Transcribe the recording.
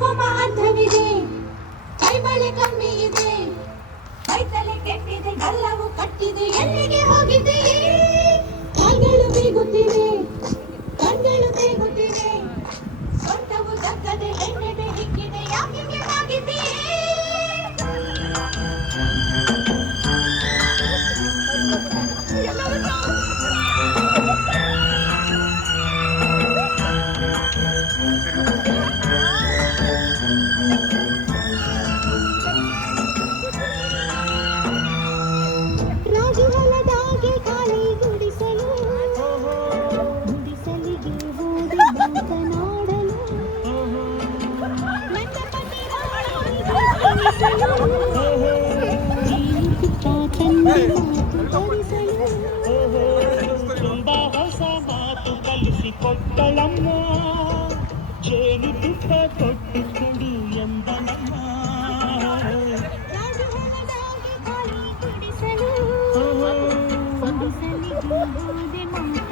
ಹೋಮ ಅರ್ಧವಿದೆ, ಕೈಬಳೆ ಕಮ್ಮಿ ಇದೆ, ಕೈತಲೆ ಕೆಟ್ಟಿದೆ, ಗಲ್ಲವು ಕಟ್ಟಿದೆ, ಎಲ್ಲಿಗೆ ಹೋಗಿದೆ? ಕಾಲ್ಗಳು ಬೀಗುತ್ತಿವೆ, ಕಣ್ಗಳು ತೇಗುತ್ತಿವೆ, ಸೊಂಟವು ತಕ್ಕದೆ ಹೆಣ್ಣೆಡೆ ಹಿಕ್ಕಿದೆ, ಯಾಕೆ ಆಗಿದೆ? ರಾಗಿ ಹೊಲದಾಗೆ ಕಾಲಿ ಗುಡಿಸಲು, ಗುಡಿಸಲಿಗೆ ಹೋಗಿ ಮಾತನಾಡಲು, ನನ್ನ ಪತಿ ತಿಳಿಸಲು, ನೀನು ಕಿತ್ತ ಚಂದ ಮಾತು ತರಿಸಲು. ತುಂಬಾ ಹೊಸ ಮಾತು ಕಲಿಸಿಕೊಟ್ಟಳಮ್ಮ, ಜೇನು ತುಪ್ಪ ಕೊಟ್ಟು ಕೊಡು ಎಂದ ನಮ್ಮ. ರಾಗಿ ಹೊಲದಾಗೆ ಕಾಲಿ ಗುಡಿಸಲು, ಗುಡಿಸಲಿಗೆ ಹೋದೆ ಮಾತ